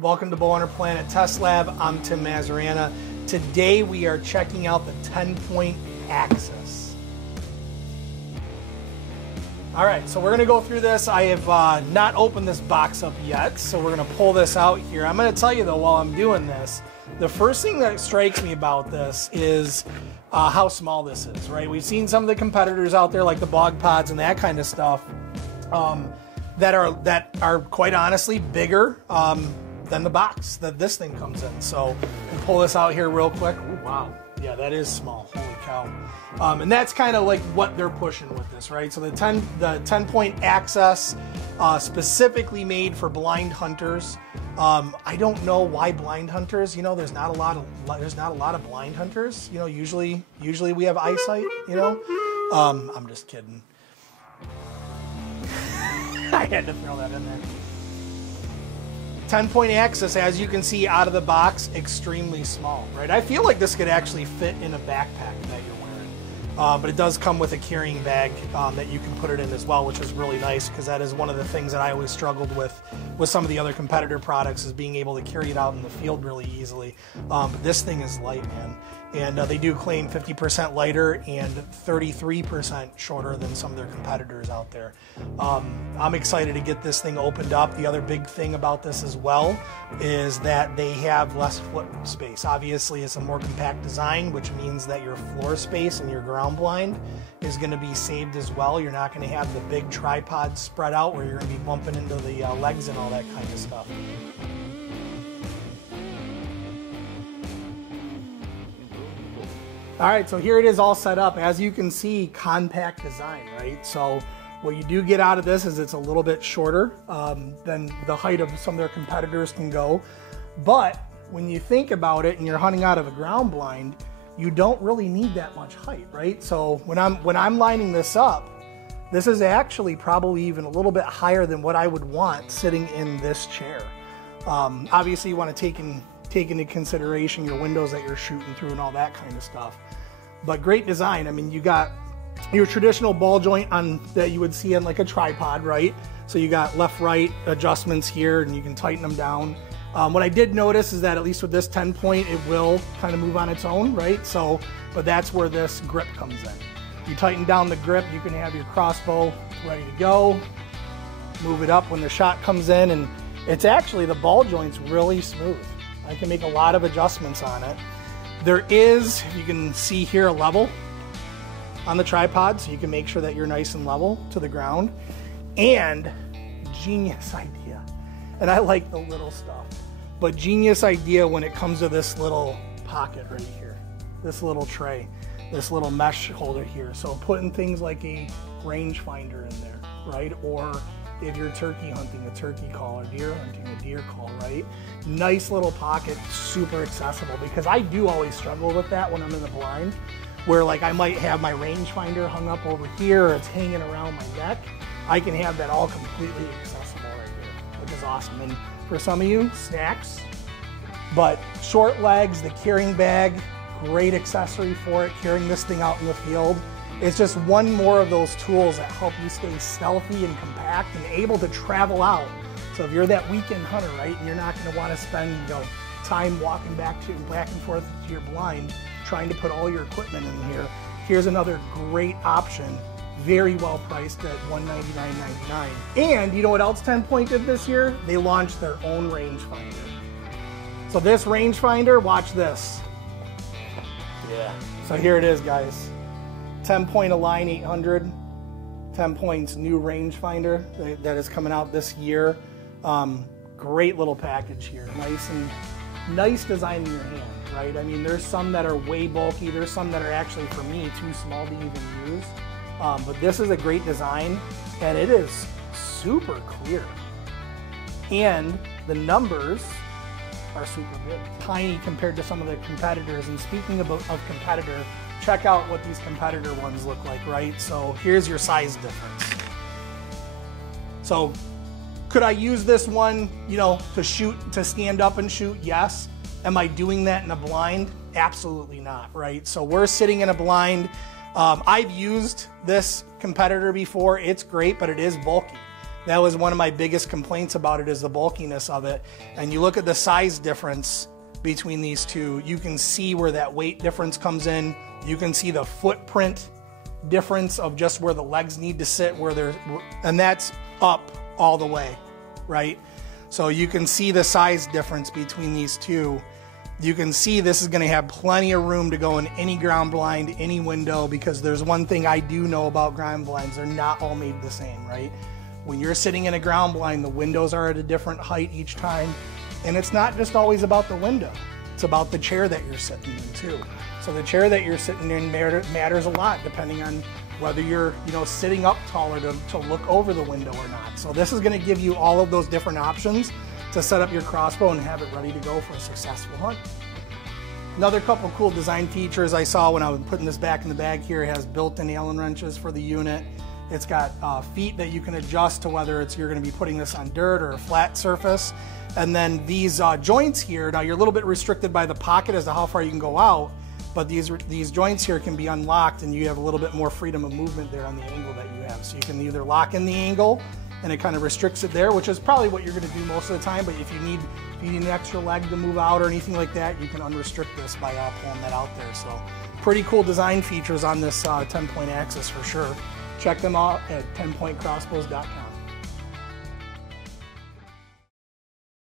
Welcome to BowHunterPlanet Test Lab. I'm Tim Mazarana. Today we are checking out the Tenpoint Axis. All right, so we're gonna go through this. I have not opened this box up yet, so we're gonna pull this out here. I'm gonna tell you though, while I'm doing this, the first thing that strikes me about this is how small this is, right? We've seen some of the competitors out there like the bog pods and that kind of stuff that are quite honestly bigger than the box that this thing comes in. So we'll pull this out here real quick. Ooh, wow, yeah, that is small. Holy cow! And that's kind of like what they're pushing with this, right? So the 10-point Axis, specifically made for blind hunters. I don't know why blind hunters. You know, there's not a lot of blind hunters. You know, usually we have eyesight. You know, I'm just kidding. I had to throw that in there. 10-point Axis, as you can see out of the box, extremely small, right? I feel like this could actually fit in a backpack that you're wearing. But it does come with a carrying bag that you can put it in as well, which is really nice because that is one of the things that I always struggled with some of the other competitor products, is being able to carry it out in the field really easily. But this thing is light, man. And they do claim 50% lighter and 33% shorter than some of their competitors out there. I'm excited to get this thing opened up. The other big thing about this as well is that they have less foot space. Obviously, it's a more compact design, which means that your floor space and your ground blind is going to be saved as well. You're not going to have the big tripod spread out where you're going to be bumping into the legs and all that kind of stuff. All right, so here it is all set up. As you can see, compact design, right? So what you do get out of this is it's a little bit shorter than the height of some of their competitors can go. But when you think about it and you're hunting out of a ground blind, you don't really need that much height, right? So when I'm lining this up, this is actually probably even a little bit higher than what I would want sitting in this chair. Obviously, you want to take into consideration your windows that you're shooting through and all that kind of stuff. But great design. I mean, you got your traditional ball joint that you would see on like a tripod, right? So you got left-right adjustments here, and you can tighten them down. What I did notice is that at least with this 10-point, it will kind of move on its own, right? So, but that's where this grip comes in. You tighten down the grip, you can have your crossbow ready to go. Move it up when the shot comes in, and it's actually, the ball joint's really smooth. I can make a lot of adjustments on it. There is, you can see here, a level on the tripod, so you can make sure that you're nice and level to the ground. And genius idea. And I like the little stuff, but genius idea when it comes to this little pocket right here, this little tray, this little mesh holder here. So putting things like a rangefinder in there, right? Or if you're turkey hunting, a turkey call, or deer hunting, a deer call, right? Nice little pocket, super accessible, because I do always struggle with that when I'm in the blind, where like I might have my rangefinder hung up over here, or it's hanging around my neck. I can have that all completely accessible right here, which is awesome. And for some of you, snacks, but short legs, the carrying bag, great accessory for it, carrying this thing out in the field. It's just one more of those tools that help you stay stealthy and compact and able to travel out. So if you're that weekend hunter, right, and you're not going to want to spend, time walking back and forth to your blind, trying to put all your equipment in here, here's another great option, very well priced at $199.99. And you know what else Tenpoint did this year? They launched their own rangefinder. So this rangefinder, watch this. Yeah. So here it is, guys. Tenpoint Align 800, Tenpoint's new rangefinder that is coming out this year. Great little package here, nice design in your hand, right? I mean, there's some that are way bulky. There's some that are actually, for me, too small to even use. But this is a great design, and it is super clear. And the numbers are super big, tiny compared to some of the competitors. And speaking of competitor, check out what these competitor ones look like, right? So here's your size difference. So could I use this one, to stand up and shoot? Yes. Am I doing that in a blind? Absolutely not, right? So we're sitting in a blind. I've used this competitor before. It's great, but it is bulky. That was one of my biggest complaints about it, is the bulkiness of it. And you look at the size difference between these two, you can see where that weight difference comes in. You can see the footprint difference of just where the legs need to sit, and that's up all the way, right? So you can see the size difference between these two. You can see this is going to have plenty of room to go in any ground blind, any window, because there's one thing I do know about ground blinds: they're not all made the same, right? When you're sitting in a ground blind, the windows are at a different height each time. And it's not just always about the window. It's about the chair that you're sitting in too. So the chair that you're sitting in matters a lot, depending on whether you're, sitting up taller to look over the window or not. So this is going to give you all of those different options to set up your crossbow and have it ready to go for a successful hunt. Another couple cool design features I saw when I was putting this back in the bag here: it has built-in Allen wrenches for the unit. It's got feet that you can adjust to whether you're going to be putting this on dirt or a flat surface. And then these joints here, now you're a little bit restricted by the pocket as to how far you can go out, but these joints here can be unlocked, and you have a little bit more freedom of movement there on the angle that you have. So you can either lock in the angle, and it kind of restricts it there, which is probably what you're going to do most of the time. But if you need an extra leg to move out or anything like that, you can unrestrict this by pulling that out there. So pretty cool design features on this Tenpoint axis for sure. Check them out at tenpointcrossbows.com.